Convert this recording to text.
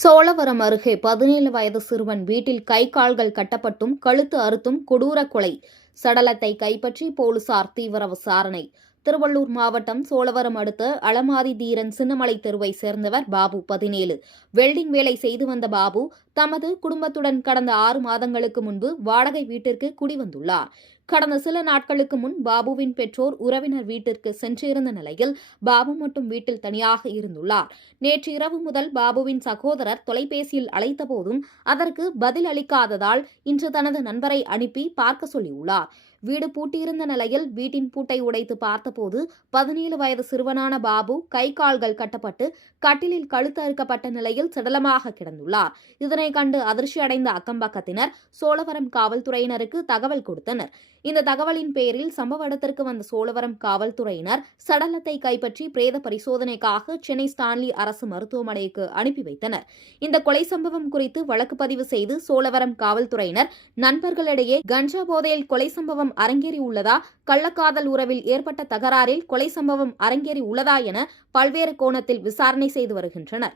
சோழவரம் அருகே 17 வயது சிறுவன் வீட்டில் கை கால்கள் கட்டப்பட்டும் கழுத்து அறுத்தும் கொடூர கொலை. சடலத்தை கைப்பற்றி போலீசார் தீவிர விசாரணை. திருவள்ளூர் மாவட்டம் சோழவரம் அடுத்த அளமாதி தீரன் சின்னமலை தெருவை சேர்ந்தவர் பாபு 17. வெல்டிங் வேலை செய்து வந்த பாபு தமது குடும்பத்துடன் கடந்த 6 மாதங்களுக்கு முன்பு வாடகை வீட்டிற்கு குடிவந்துள்ளார். கடந்த சில நாட்களுக்கு முன் பாபுவின் பெற்றோர் உறவினர் வீட்டிற்கு சென்றிருந்த நிலையில் பாபு மட்டும் வீட்டில் தனியாக இருந்துள்ளார். நேற்று இரவு முதல் பாபுவின் சகோதரர் தொலைபேசியில் அழைத்தபோதும் அதற்கு பதில் அளிக்காததால் இன்று தனது நண்பரை அனுப்பி பார்க்க சொல்லியுள்ளார். வீடு பூட்டியிருந்த நிலையில் வீட்டின் பூட்டை உடைத்து பார்த்தபோது 17 வயது சிறுவனான பாபு கை கால்கள் கட்டப்பட்டு கட்டிலில் கழுத்து அறுக்கப்பட்ட நிலையில் சடலமாக கிடந்துள்ளார். இதனை கண்டு அதிர்ச்சி அடைந்த அக்கம்பக்கத்தினர் சோழவரம் காவல்துறையினருக்கு தகவல் கொடுத்தனர். இந்த தகவலின் பேரில் சம்பவ இடத்திற்கு வந்த சோழவரம் காவல்துறையினர் சடலத்தை கைப்பற்றி பிரேத பரிசோதனைக்காக சென்னை ஸ்டான்லி அரசு மருத்துவமனைக்கு அனுப்பி வைத்தனர். இந்த கொலை சம்பவம் குறித்து வழக்கு பதிவு செய்து சோழவரம் காவல்துறையினர் நண்பர்களிடையே கஞ்சா போதையில் கொலை சம்பவம் அரங்கேறி உள்ளதா, கள்ளக்காதல் உறவில் ஏற்பட்ட தகராறில் கொலை சம்பவம் அரங்கேறி உள்ளதா என பல்வேறு கோணத்தில் விசாரணை செய்து வருகின்றனர்.